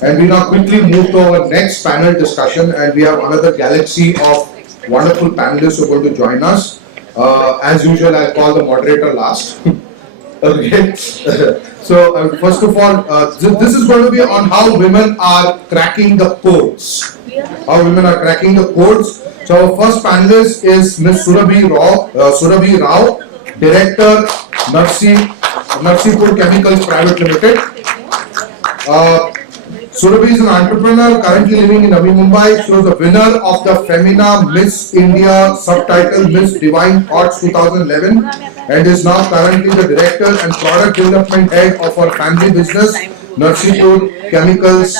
And we now quickly move to our next panel discussion, and we have another galaxy of wonderful panelists who are going to join us. As usual, I'll call the moderator last. Okay. So first of all, this is going to be on how women are cracking the codes. How women are cracking the codes. So our first panelist is Miss Surabhi Rao, Director, Narsipur Chemicals Private Limited. Surabhi is an entrepreneur currently living in Navi Mumbai. She was the winner of the Femina Miss India subtitle Miss Divine Thoughts 2011 and is now currently the director and product development head of her family business Narsipur Chemicals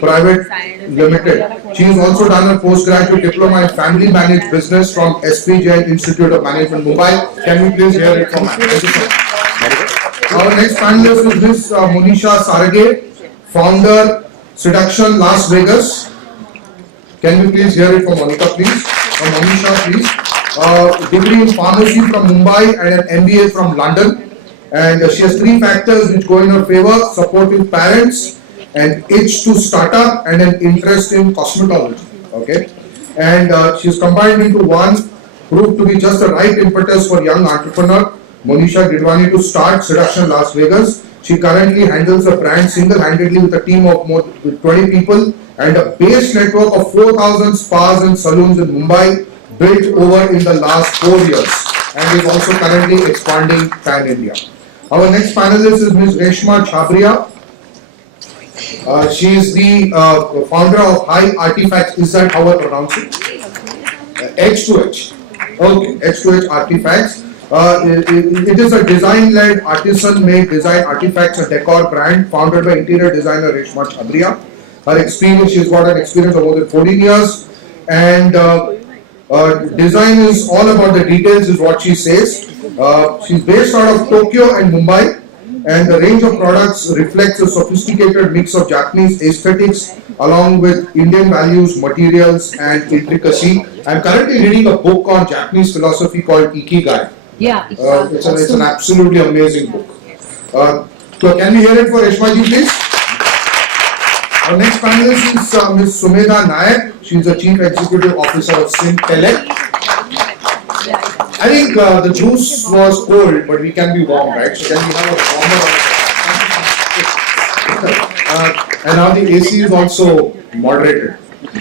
Private Limited. She has also done a postgraduate diploma in family managed business from SP Jain Institute of Management Mumbai. Can we please hear it from her? Our next panelist is Ms. Monisha Sarage, founder Seduction, Las Vegas. Can we please hear it from Monica, please? From Monisha, please. Degree in pharmacy from Mumbai and an MBA from London. And she has three factors which go in her favor: supportive parents, an itch to start up, and an interest in cosmetology. Okay, and she's combined into one, proved to be just the right impetus for young entrepreneur Monisha Gidwani to start Seduction Las Vegas. She currently handles the brand single-handedly with a team of more with 20 people and a base network of 4,000 spas and salons in Mumbai built over in the last 4 years, and is also currently expanding pan-India. Our next panelist is Ms. Reshma Chhabria. She is the founder of HIIA Artefacts. Is that how I pronounce it? H2H. Okay, H2H Artefacts. It is a design-led, artisan-made design artifacts and decor brand founded by interior designer Reshma Chhabria. Her experience, she's got an experience of more than 14 years, and design is all about the details, is what she says. She's based out of Tokyo and Mumbai, and the range of products reflects a sophisticated mix of Japanese aesthetics along with Indian values, materials, and intricacy. I'm currently reading a book on Japanese philosophy called Ikigai. Yeah, It's an absolutely amazing book. So can we hear it for Reshma ji, please? Our next panelist is Ms. Sumedha Naik. She is the Chief Executive Officer of Syntellect. I think the juice was cold, but we can be warm, right? So can we have a warmer? And now the AC is also moderated.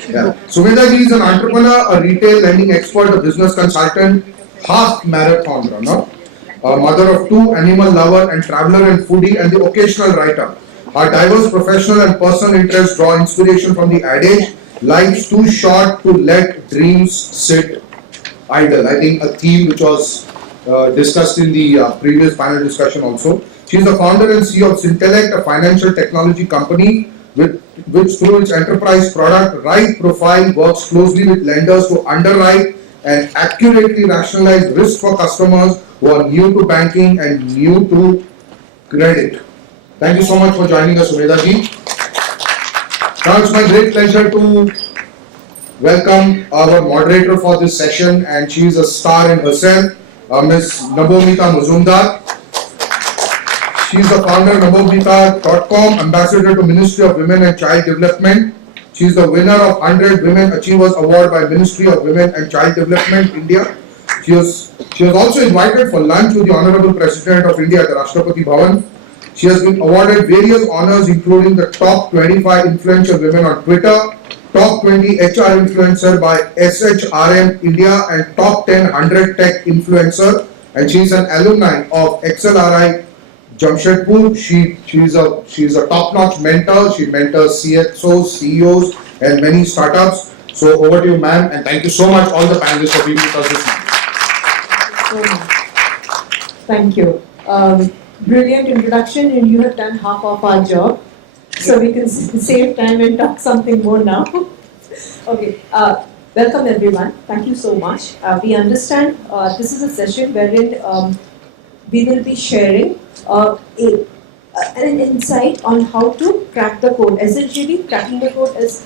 Yeah. Sumedha ji is an entrepreneur, a retail lending expert, a business consultant, half marathon runner, a mother of two, animal lover and traveler and foodie, and the occasional writer. Her diverse professional and personal interests draw inspiration from the adage, life's too short to let dreams sit idle. I think a theme which was discussed in the previous panel discussion also. She is the founder and CEO of Syntellect, a financial technology company which through its enterprise product, Right Profile, works closely with lenders to underwrite and accurately rationalize risk for customers who are new to banking and new to credit. Thank you so much for joining us, Sumedha ji. Now it's my great pleasure to welcome our moderator for this session, and she is a star in herself, Ms. Nabomita Mazumdar. She is the founder of Nabomita.com, ambassador to Ministry of Women and Child Development. She is the winner of 100 Women Achievers Award by Ministry of Women and Child Development, India. She was also invited for lunch with the Honorable President of India at the Rashtrapati Bhavan. She has been awarded various honors, including the top 25 influential women on Twitter, top 20 HR influencer by SHRM India, and top 10 100 tech influencer. And she is an alumni of XLRI Jamshedpur. She is a top-notch mentor. She mentors CXOs, CEOs, and many startups. So over to you, ma'am, and thank you so much, all the panelists, for being with us this morning. Thank you. Brilliant introduction, and you have done half of our job. So we can save time and talk something more now. Okay. Welcome everyone. Thank you so much. We understand this is a session wherein we will be sharing an insight on how to crack the code. Essentially, cracking the code is,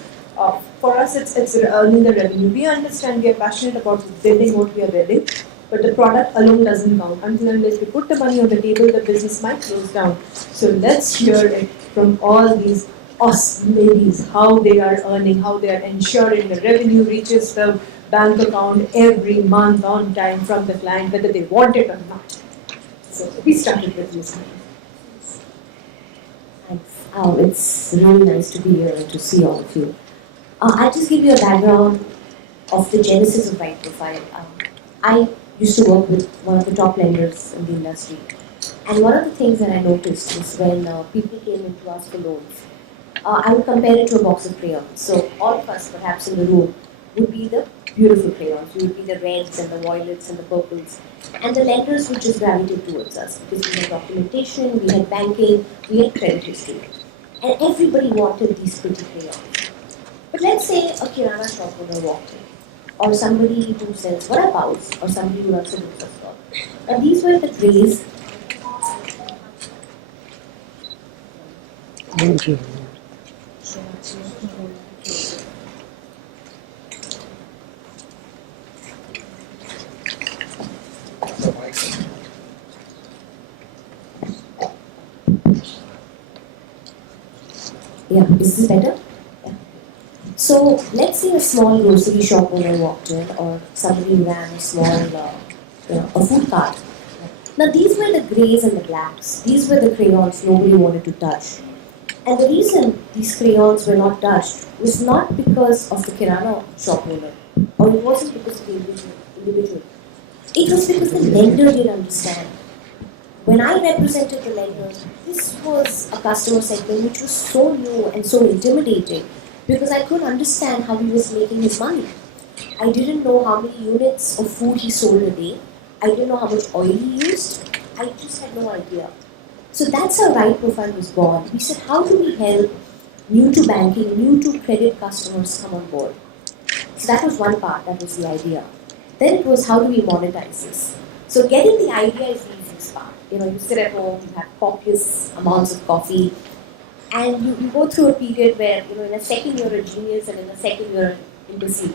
for us, it's earning the revenue. We understand, we are passionate about building what we are building, but the product alone doesn't count. Until unless we put the money on the table, the business might close down. So let's hear it from all these us ladies, how they are earning, how they are ensuring the revenue reaches the bank account every month on time from the client, whether they want it or not. So we started with this. Thanks. It's really nice to be here and to see all of you. I'll just give you a background of the genesis of Right Profile. I used to work with one of the top lenders in the industry. And one of the things that I noticed is when people came into us for loans, I would compare it to a box of crayons. So all of us, perhaps in the room, would be the beautiful crayons. We would be the reds and the violets and the purples. And the lenders would just gravitate towards us because we had documentation, we had banking, we had credit history. And everybody wanted these pretty crayons. But let's say a kirana shop owner walked in, or somebody who sells vada paos, or somebody who runs a bookstore store. Now these were the grays. Thank you. Yeah, is this better? Yeah. So let's say a small grocery shop owner walked in, or somebody ran a small, a food cart. Now these were the greys and the blacks. These were the crayons nobody wanted to touch. And the reason these crayons were not touched was not because of the kirana shop owner, or it wasn't because of the individual. It was because the lender didn't understand. When I represented the lender, this was a customer segment which was so new and so intimidating because I couldn't understand how he was making his money. I didn't know how many units of food he sold a day. I didn't know how much oil he used. I just had no idea. So that's how Right Profile was born. We said, how do we help new to banking, new to credit customers come on board? So that was one part, that was the idea. Then it was, how do we monetize this? So getting the idea is the easiest part. You sit at home, you have copious amounts of coffee, and you go through a period where, in a second you're a genius and in a second you're an imbecile.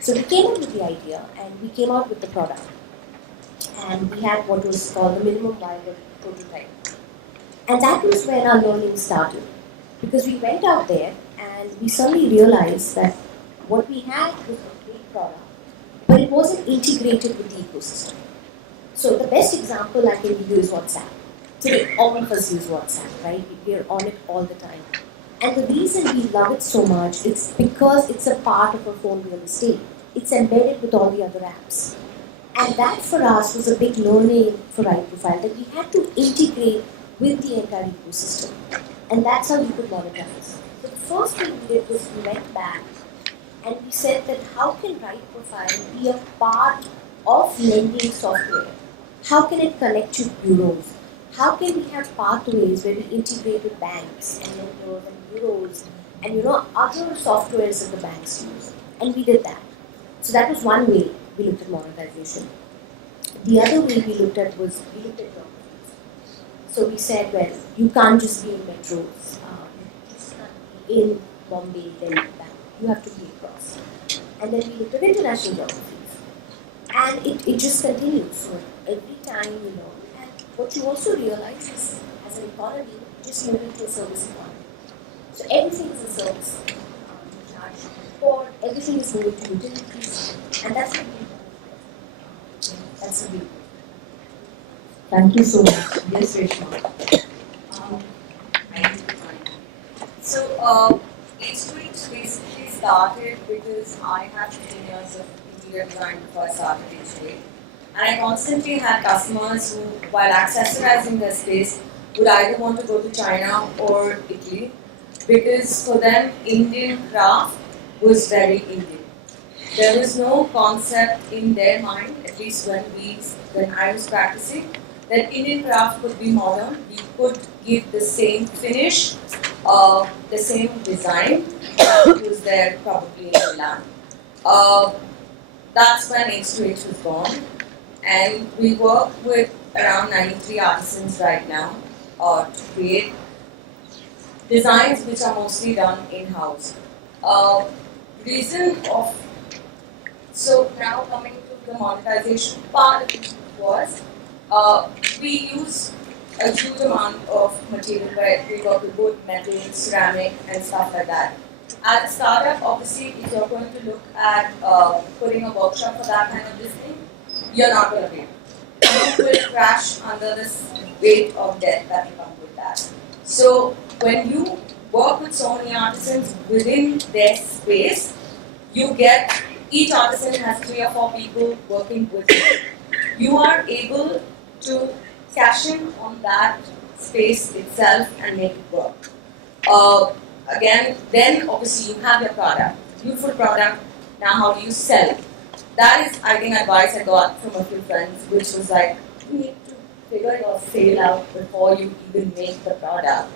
So we came up with the idea and we came out with the product. And we had what was called the minimum viable prototype. And that was where our learning started. Because we went out there and we suddenly realized that what we had was a great product, but it wasn't integrated with the ecosystem. So the best example I can give you is WhatsApp. Today, all of us use WhatsApp, right? We are on it all the time. And the reason we love it so much is because it's a part of our phone real estate. It's embedded with all the other apps. And that for us was a big learning for Right Profile, that we had to integrate with the entire ecosystem. And that's how we could monetize. So the first thing we did was we went back and we said that how can Right Profile be a part of lending software? How can it connect to bureaus? How can we have pathways where we integrate with banks and lenders and bureaus and other softwares that the banks use? And we did that. So that was one way we looked at monetization. The other way we looked at geographies. So we said, well, you can't just be in metros. You just can't be in Bombay, Delhi, Bangalore. You have to be across. And then we looked at international geographies. And it just continues. So every time you learn. And what you also realize is, as an economy, you just move into a service economy. So everything is a service. You charge for everything is moving to utilities. And that's what we do. That's the view. Thank you so much. Yes, Reshma. So, H2H basically started because I had 15 years of interior design before I started H2H. And I constantly had customers who, while accessorizing their space, would either want to go to China or Italy because for them, Indian craft was very Indian. There was no concept in their mind, at least when I was practicing, that Indian craft could be modern. We could give the same finish, the same design that was there probably in Milan. That's when H2H was born, and we work with around 93 artisans right now to create designs which are mostly done in-house. So now coming to the monetization part of it was, we use a huge amount of material where we work with both metal, ceramic, and stuff like that. As a startup, obviously, if you're going to look at putting a workshop for that kind of this thing, you're not going to be. You will crash under this weight of debt that will come with that. So when you work with so many artisans within their space, you get, each artisan has 3 or 4 people working with you. You are able to cash in on that space itself and make it work. Again, then obviously you have your product, beautiful product. Now how do you sell it? That is, I think, advice I got from a few friends, which was like, you need to figure your sale out before you even make the product.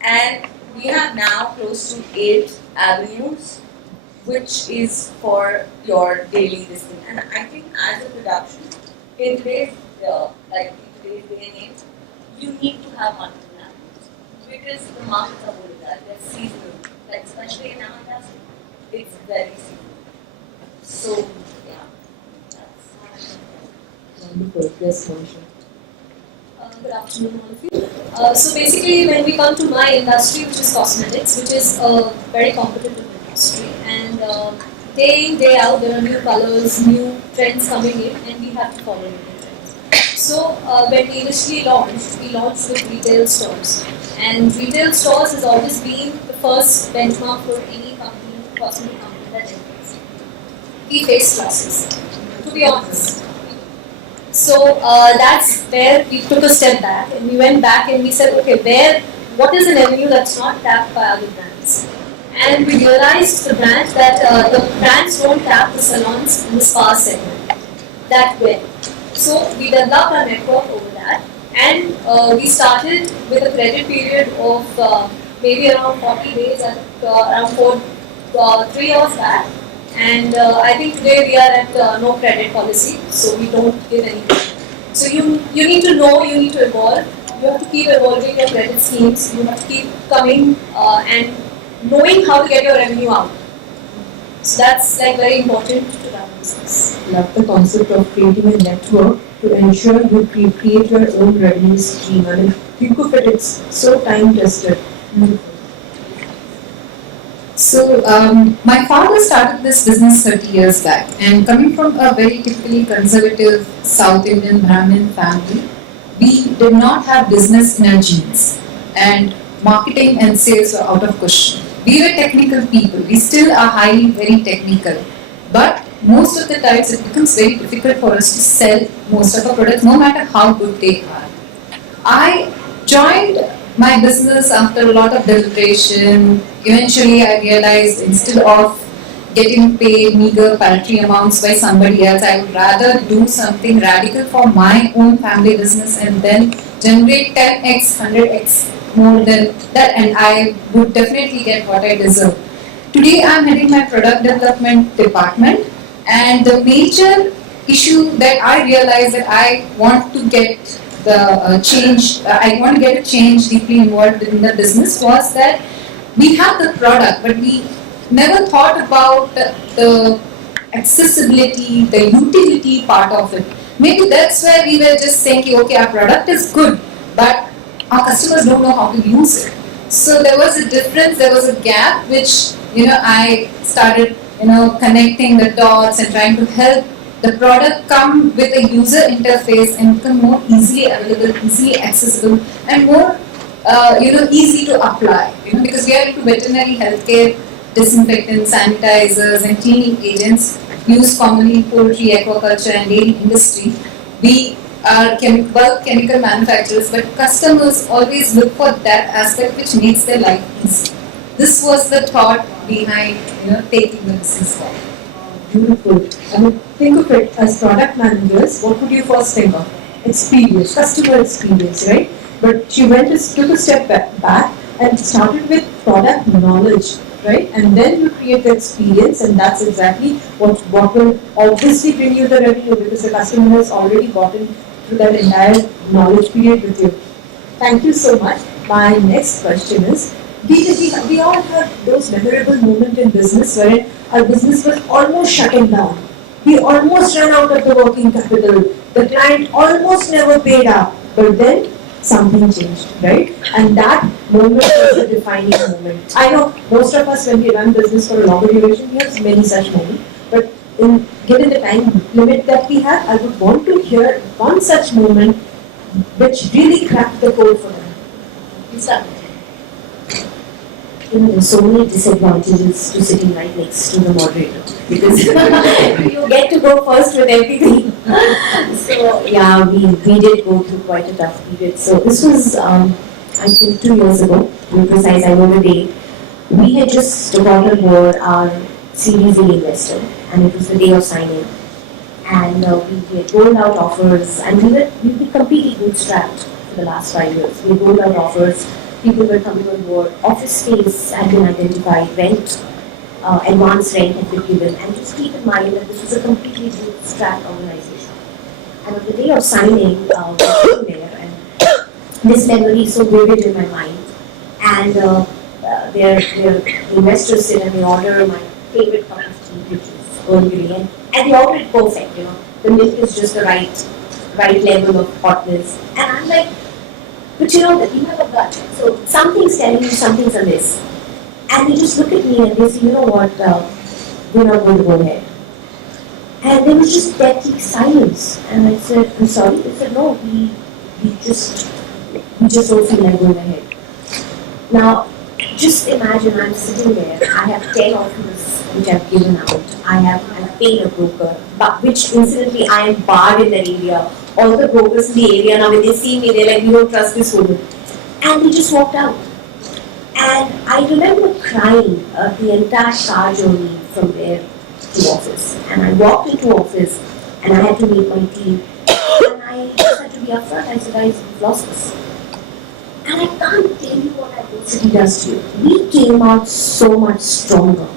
And we have now close to 8 avenues, which is for your daily listing. And I think as a production, in today's day and age, you need to have multiple avenues because the markets are holding that. They're seasonal, like especially in our industry, it's very seasonal. So yeah, that's Wonderful. Yes, Monisha. Good afternoon, all of you. So basically, when we come to my industry, which is cosmetics, which is a very competitive industry, and day in, day out, there are new colors, new trends coming in, and we have to follow new trends. So when we initially launched, we launched with retail stores, and retail stores has always been the first benchmark for any company, cosmetic company that enters. We faced losses, to be honest. So that's where we took a step back and we went back and we said, okay, what is an avenue that's not tapped by other brands? And we realized that the brands don't tap the salons in the spa segment that well. So we developed our network over that, and we started with a credit period of maybe around 40 days at around 3 years back. And I think today we are at no credit policy, so we don't give any credit. So you need to know, you need to evolve. You have to keep evolving your credit schemes. You have to keep coming and knowing how to get your revenue out. So that's like very important to run business. Love the concept of creating a network to ensure you create your own revenue stream. I mean, think of it, it's so time tested. So, my father started this business 30 years back, and coming from a very typically conservative South Indian Brahmin family, we did not have business in our genes, and marketing and sales were out of question. We were technical people, we still are highly very technical, but most of the times it becomes very difficult for us to sell most of our products, no matter how good they are. I joined my business after a lot of deliberation. Eventually I realized instead of getting paid meager paltry amounts by somebody else, I would rather do something radical for my own family business and then generate 10x, 100x more than that, and I would definitely get what I deserve. Today I am heading my product development department, and the major issue that I realized that I want to get the change, I want to get a change deeply involved in the business was that we have the product, but we never thought about the accessibility, the utility part of it. Maybe that's where we were just saying, okay, our product is good, but our customers don't know how to use it. So there was a difference, there was a gap which, I started, connecting the dots and trying to help the product come with a user interface and become more easily available, easily accessible, and more, easy to apply. Because we are into veterinary healthcare, disinfectants, sanitizers, and cleaning agents used commonly in poultry, aquaculture, and dairy industry. We are bulk chemical manufacturers, but customers always look for that aspect which makes their life easy. This was the thought behind, taking the business forward. Beautiful. I mean, think of it as product managers. What would you first think of? Experience, customer experience, right? But she took a step back and started with product knowledge, right? And then you create the experience, and that's exactly what will obviously bring you the revenue because the customer has already gotten through that entire knowledge period with you. Thank you so much. My next question is, we all have those memorable moments in business where our business was almost shutting down. We almost ran out of the working capital. The client almost never paid up. But then something changed, right? And that moment was the defining moment. I know most of us, when we run business for a longer duration, we have many such moments. But given the time limit that we have, I would want to hear one such moment which really cracked the code for them. You start. There's so many disadvantages to sitting right next to the moderator because you get to go first with everything. So yeah, we did go through quite a tough period. So this was I think 2 years ago. To be precise, I know the date. We had just got on board our Series A investor, and it was the day of signing. And we had rolled out offers, and we've been completely bootstrapped for the last 5 years. We rolled out offers. People were coming on board, office space had been identified, rent, advance rent had been given, and just keep in mind that this was a completely bootstrapped organization. And on the day of signing, we were sitting there, and this memory is so vivid in my mind. And their investors sit and they order my favorite cup of tea, which is Earl Grey, and they order it perfect, The milk is just the right level of hotness. And I'm like, but you have a gut. So something's telling you something's amiss. And they just look at me and they say, you know what, we're not going to go ahead. And there was just deathly silence. And I said, I'm sorry. They said, no, we just don't feel like going ahead. Now, just imagine I'm sitting there. I have 10 offers which I've given out. I've paid a broker, but which incidentally I am barred in that area. All the brokers in the area now, when they see me, they're like, we don't trust this woman. And they just walked out. And I remember crying the entire car journey from there to office. And I walked into office and I had to meet my team. And I just had to be upfront. I said, guys, we've lost this. And I can't tell you what adversity does to you. We came out so much stronger.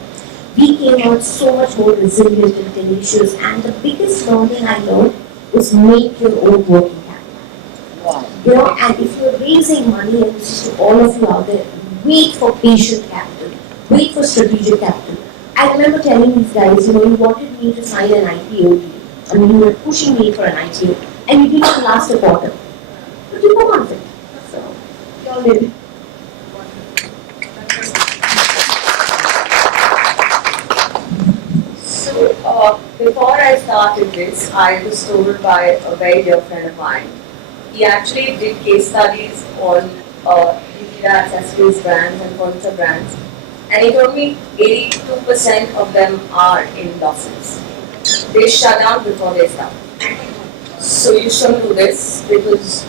We came out so much more resilient and tenacious. And the biggest learning I learned was make your own working capital. Wow. And if you're raising money, and this is to all of you out there, wait for patient capital, wait for strategic capital. I remember telling these guys, you wanted me to sign an IPO deal. I mean, you were pushing me for an IPO, and you didn't last a quarter. But you come on it. So, you all did. So, before I started this, I was told by a very dear friend of mine. He actually did case studies on accessories brands and furniture brands, and he told me 82% of them are in losses. They shut down before they start. So you shouldn't do this because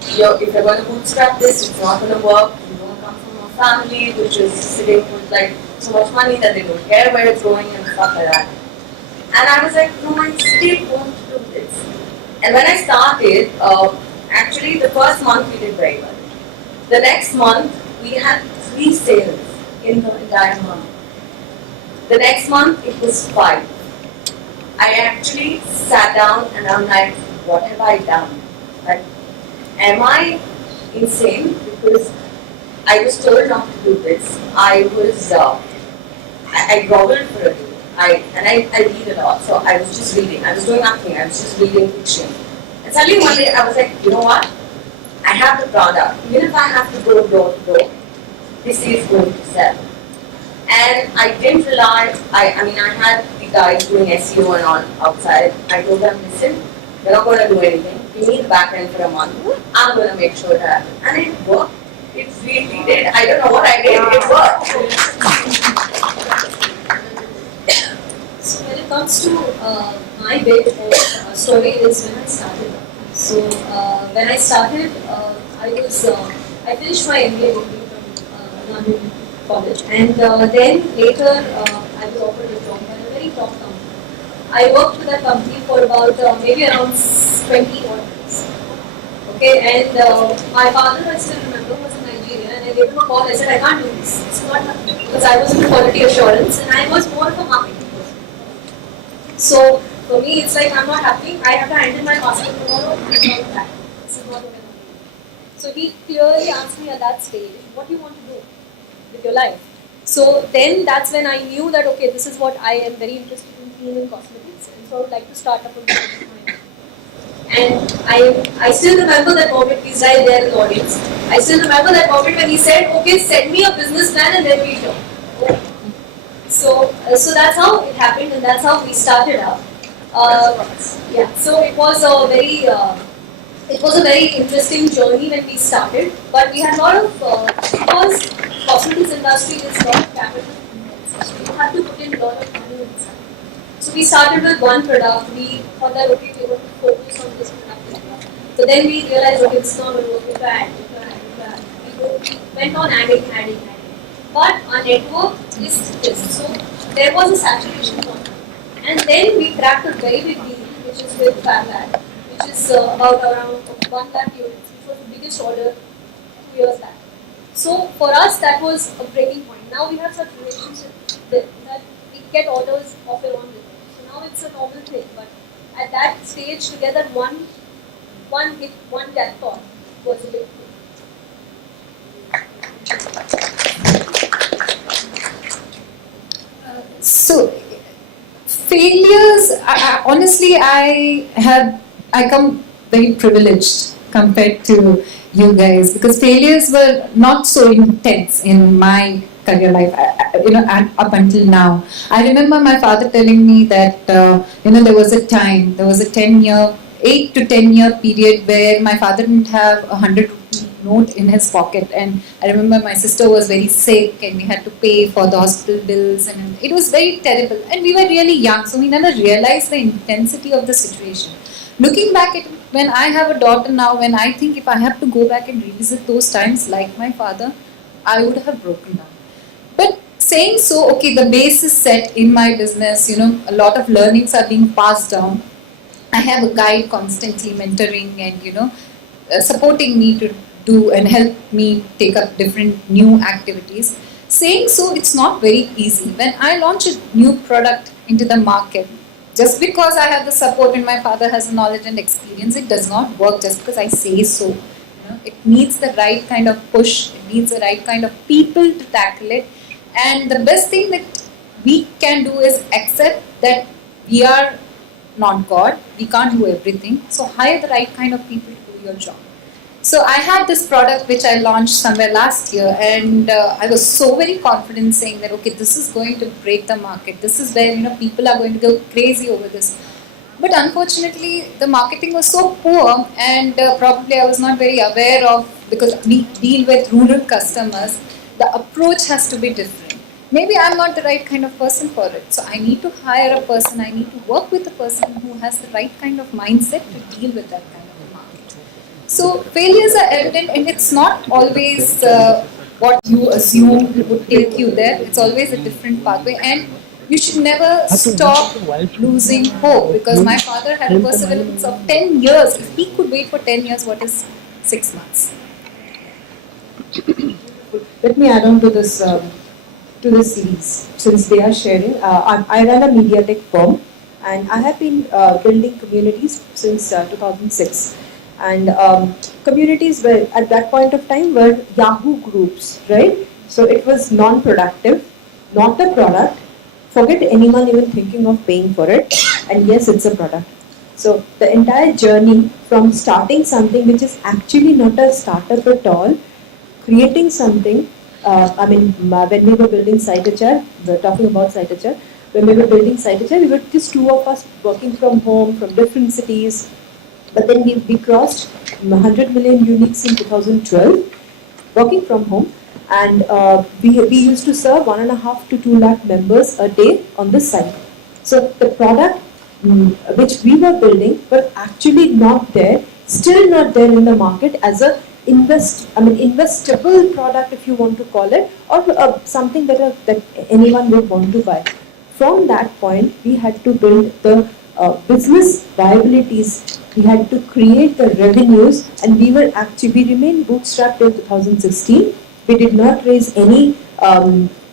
if you're going to bootstrap this, it's not going to work. You don't come from a family which is sitting with like so much money that they don't care where it's going and stuff like that. And I was like, no, I still want to do this. And when I started, actually the first month we did very well. The next month we had 3 sales in the entire month. The next month it was 5. I actually sat down and I'm like, what have I done? Like, am I insane? Because I was told not to do this. I was, I groveled for a day. I read a lot, so I was just reading. I was doing nothing. I was just reading fiction. And suddenly one day I was like, you know what? I have the product. Even if I have to go door to door, this is going to sell. And I didn't rely. I mean, I had the guys doing SEO and all outside. I told them, listen, you're not going to do anything. You need the back end for a month. I'm going to make sure that happens. And it worked. It really did. I don't know what I did. It worked. So when it comes to my bit of story is when I started. So when I started, I finished my MBA degree from London College, and then later I was offered a job by a very top company. I worked with that company for about maybe around 20 odd years. Okay, and my father, I still remember, was in Nigeria, and I gave him a call. I said, I can't do this. It's not happening because I was in quality assurance, and I was more of a marketing person. So for me, it's like I'm not happening. I have to hand in my passport tomorrow. I'm not back. This is not what I'm doing. So he clearly asked me at that stage, what do you want to do with your life? So then that's when I knew that okay, this is what I am very interested in cosmetics, and so I would like to start up a business of mine. And I still remember that moment. He's right there in the audience. I still remember that moment when he said, "Okay, send me a business plan and then we talk." So that's how it happened, and that's how we started up. Yeah. So it was a very interesting journey when we started, but we had a lot of because cosmetics industry is a lot of capital intensive, so you have to put in a lot of money inside. So we started with one product. We thought that okay, we want to focus on this product. But then we realized okay, it's not going to work. We tried. We went on adding. But our network is this. So there was a saturation point. And then we cracked a very big deal, which is with FabLab, which is about around 1 lakh units, which was the biggest order 2 years back. So for us, that was a breaking point. Now we have such relationships that we get orders off and on with them. So now it's a normal thing. But at that stage, together, one jackpot was a big thing. So failures, honestly, I come very privileged compared to you guys, because failures were not so intense in my career life, up until now. I remember my father telling me that, there was a 8 to 10 year period where my father didn't have 100 rupee note in his pocket, and I remember my sister was very sick and we had to pay for the hospital bills, and it was very terrible, and we were really young, so we never realized the intensity of the situation. Looking back at when I have a daughter now, when I think if I have to go back and revisit those times like my father, I would have broken down. But saying so, okay, the base is set in my business, a lot of learnings are being passed down. I have a guide constantly mentoring and, supporting me to do and help me take up different new activities. Saying so, it's not very easy. When I launch a new product into the market, just because I have the support and my father has the knowledge and experience, it does not work just because I say so. It needs the right kind of push, it needs the right kind of people to tackle it. And the best thing that we can do is accept that we are not God, we can't do everything. So hire the right kind of people to do your job. So I had this product which I launched somewhere last year, and I was so very confident saying that, okay, this is going to break the market. This is where, people are going to go crazy over this. But unfortunately, the marketing was so poor, and probably I was not very aware of, because we deal with rural customers, the approach has to be different. Maybe I'm not the right kind of person for it. So I need to hire a person, I need to work with a person who has the right kind of mindset to deal with that kind of a market. So failures are evident, and it's not always what you assume would take you there. It's always a different pathway, and you should never stop losing hope, because my father had a perseverance of 10 years. If he could wait for 10 years, what is 6 months? Let me add on to this series, since they are sharing. I run a media tech firm, and I have been building communities since 2006. And communities were at that point of time were Yahoo groups, right? So it was non-productive, not a product. Forget anyone even thinking of paying for it. And yes, it's a product. So the entire journey from starting something which is actually not a startup at all, creating something. When we were building Syntellect, we're talking about Syntellect. When we were building Syntellect, we were just two of us working from home, from different cities. But then we crossed 100 million uniques in 2012, working from home, and we used to serve 1.5 to 2 lakh members a day on this site. So the product which we were building were actually not there, still not there in the market as a investable product, if you want to call it, or something that anyone would want to buy. From that point, we had to build the business viabilities. We had to create the revenues, and we remained bootstrapped till 2016. We did not raise any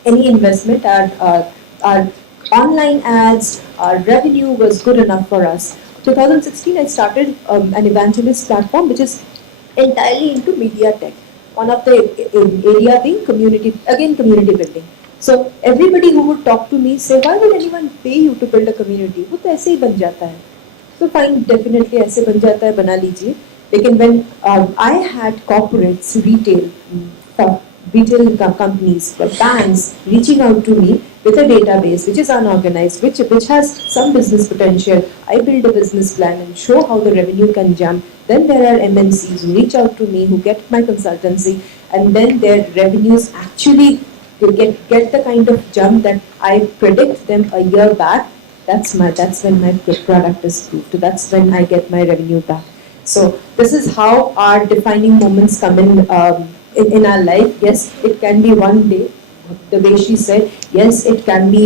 investment. Our online ads, our revenue was good enough for us. 2016, I started an evangelist platform which is entirely into media tech. One of the area being community building. So everybody who would talk to me say, why would anyone pay you to build a community? वो तो ऐसे ही बन जाता है. तो fine definitely ऐसे बन जाता है, बना लीजिए. लेकिन when I had corporates, retail companies, banks reaching out to me with a database which is unorganized, which has some business potential. I build a business plan and show how the revenue can jump. Then there are MNCs who reach out to me, who get my consultancy, and then their revenues actually get the kind of jump that I predict them a year back. That's when my product is proved. That's when I get my revenue back. So this is how our defining moments come in our life. Yes, it can be one day, the way she said. Yes, it can be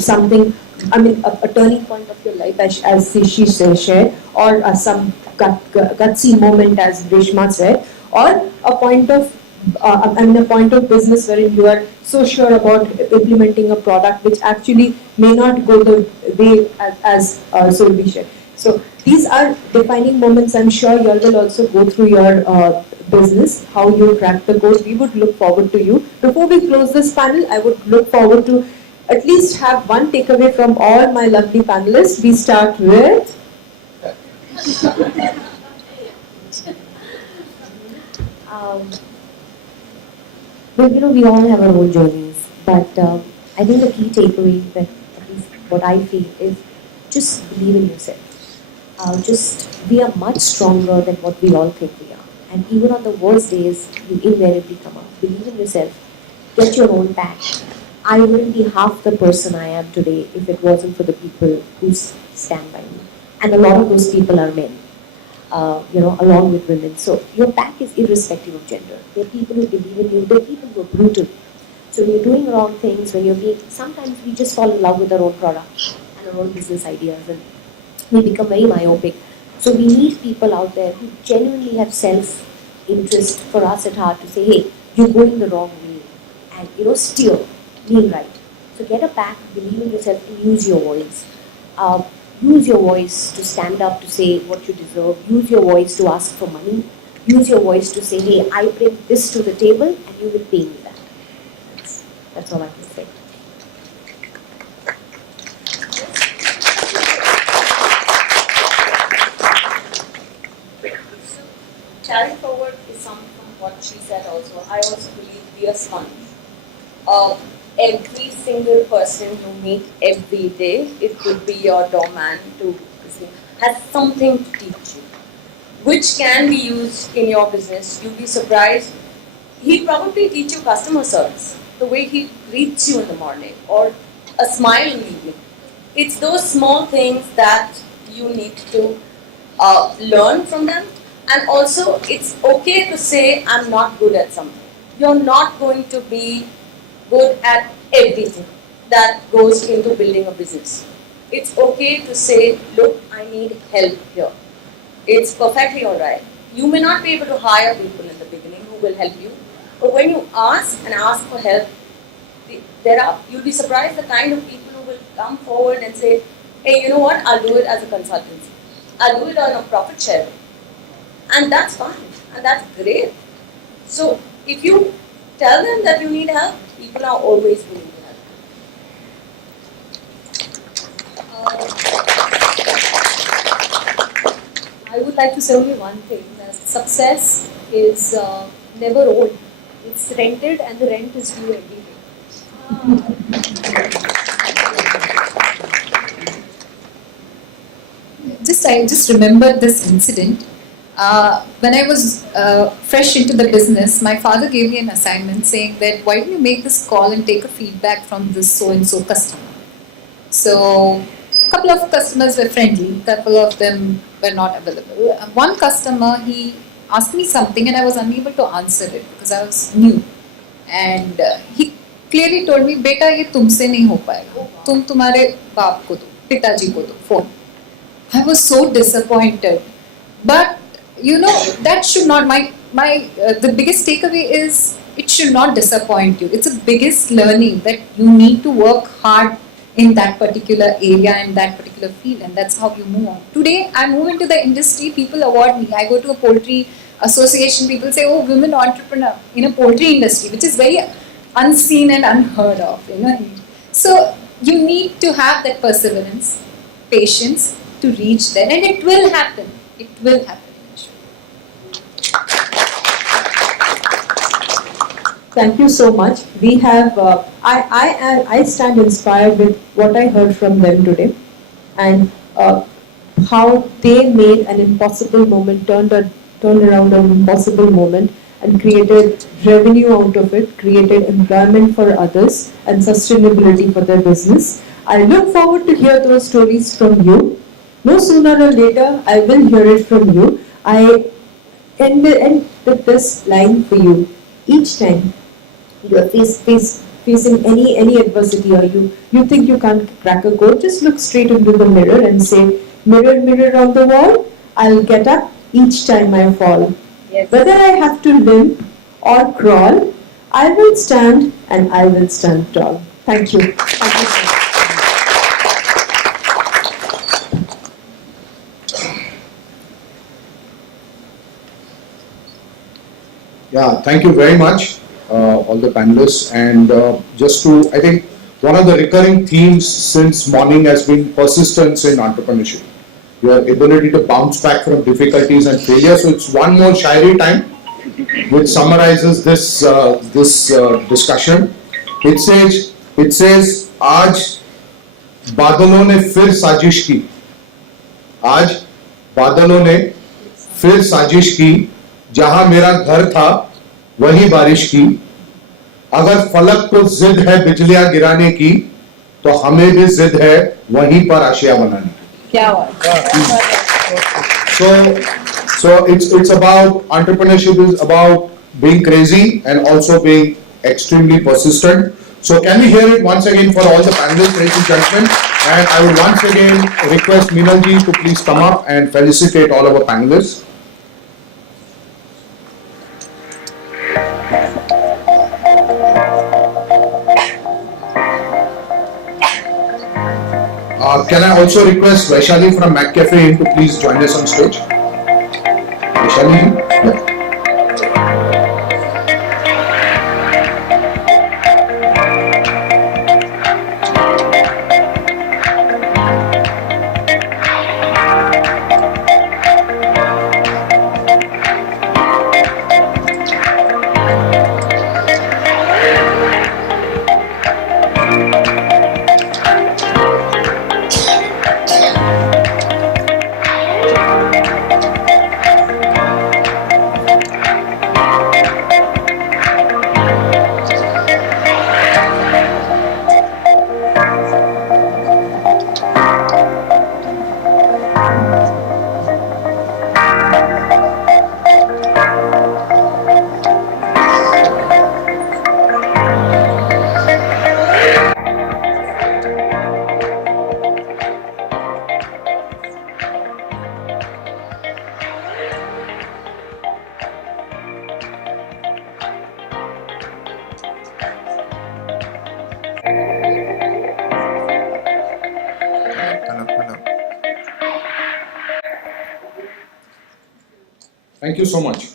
something. I mean, a turning point of your life, as she shared, or some gutsy moment, as Reshma said, or a point of a point of business wherein you are so sure about implementing a product which actually may not go the way as Surabhi shared. So these are defining moments. I'm sure you all will also go through your business, how you crack the code. We would look forward to you. Before we close this panel, I would look forward to at least have one takeaway from all my lovely panelists. We start with well, we all have our own journeys, but I think the key takeaway, that at least what I feel, is just believe in yourself. Just we are much stronger than what we all think we are, and even on the worst days, you invariably come up. Believe in yourself. Get your own back. I wouldn't be half the person I am today if it wasn't for the people who stand by me, and a lot of those people are men. Along with women. So your back is irrespective of gender. There are people who believe in you. There are people who are brutal. So when you're doing wrong things, sometimes we just fall in love with our own product and our own business ideas, and we become very myopic. So we need people out there who genuinely have self-interest for us at heart to say, hey, you're going the wrong way, and steer, lean right. So get a back, believe in yourself, and use your voice. Use your voice to stand up to say what you deserve. Use your voice to ask for money. Use your voice to say, hey, I bring this to the table and you will pay me back. That's all I can say. Carry forward is something from what she said also. I also believe be a sponge. Every single person you meet every day, it could be your doorman has something to teach you, which can be used in your business. You'll be surprised. He'll probably teach you customer service, the way he greets you in the morning, or a smile in the evening. It's those small things that you need to learn from them. And also, it's okay to say, I'm not good at something. You're not going to be good at everything that goes into building a business. It's okay to say, look, I need help here. It's perfectly alright. You may not be able to hire people in the beginning who will help you, but when you ask for help, you'll be surprised the kind of people who will come forward and say, hey, you know what, I'll do it as a consultancy. I'll do it on a profit share. And that's fine, and that's great. So if you tell them that you need help, people are always willing to help. I would like to say only one thing, that success is never old. It's rented and the rent is due every day. I just remembered this incident. When I was fresh into the business, my father gave me an assignment saying that why don't you make this call and take a feedback from this so-and-so customer. So a couple of customers were friendly, a couple of them were not available. One customer, he asked me something and I was unable to answer it because I was new. And he clearly told me, beta, ye tumse nahi ho payega. Tum tumhare baap ko do, pitaji ko do, phone. I was so disappointed. But that should not, the biggest takeaway is it should not disappoint you. It's the biggest learning that you need to work hard in that particular area, in that particular field, and that's how you move on. Today, I move into the industry, people award me. I go to a poultry association, people say, oh, women entrepreneur in a poultry industry, which is very unseen and unheard of. So you need to have that perseverance, patience, to reach there, and it will happen. It will happen. Thank you so much. We have, I stand inspired with what I heard from them today, and how they made an impossible moment, turned around an impossible moment, and created revenue out of it, created employment for others, and sustainability for their business. I look forward to hear those stories from you. No sooner or later, I will hear it from you. I end with this line for you. Each time you are facing any adversity, or you think you can't crack a code, just look straight into the mirror and say, mirror, mirror on the wall, I'll get up each time I fall. Yes. Whether I have to limp or crawl, I will stand and I will stand tall. Thank you. Thank you so much. Yeah, thank you very much, all the panelists. And I think one of the recurring themes since morning has been persistence in entrepreneurship. Your ability to bounce back from difficulties and failure. So it's one more Shayari time, which summarizes this discussion. It says, आज बादलों ने फिर साजिश की. आज बादलों ने फिर साजिश की. जहां मेरा घर था वही बारिश की. अगर फलक को जिद है बिजलियां गिराने की, तो हमें भी जिद है वहीं पर आशिया बनाने की. क्या बात. So it's about entrepreneurship is about being crazy and also being extremely persistent. So can we hear it once again for all the panelists, ladies and gentlemen? And I would once again request Meenalji to please come up and felicitate all our panelists. Can I also request Vaishali from McCafe to please join us on stage? Vaishali ji? Yeah. Thank you so much.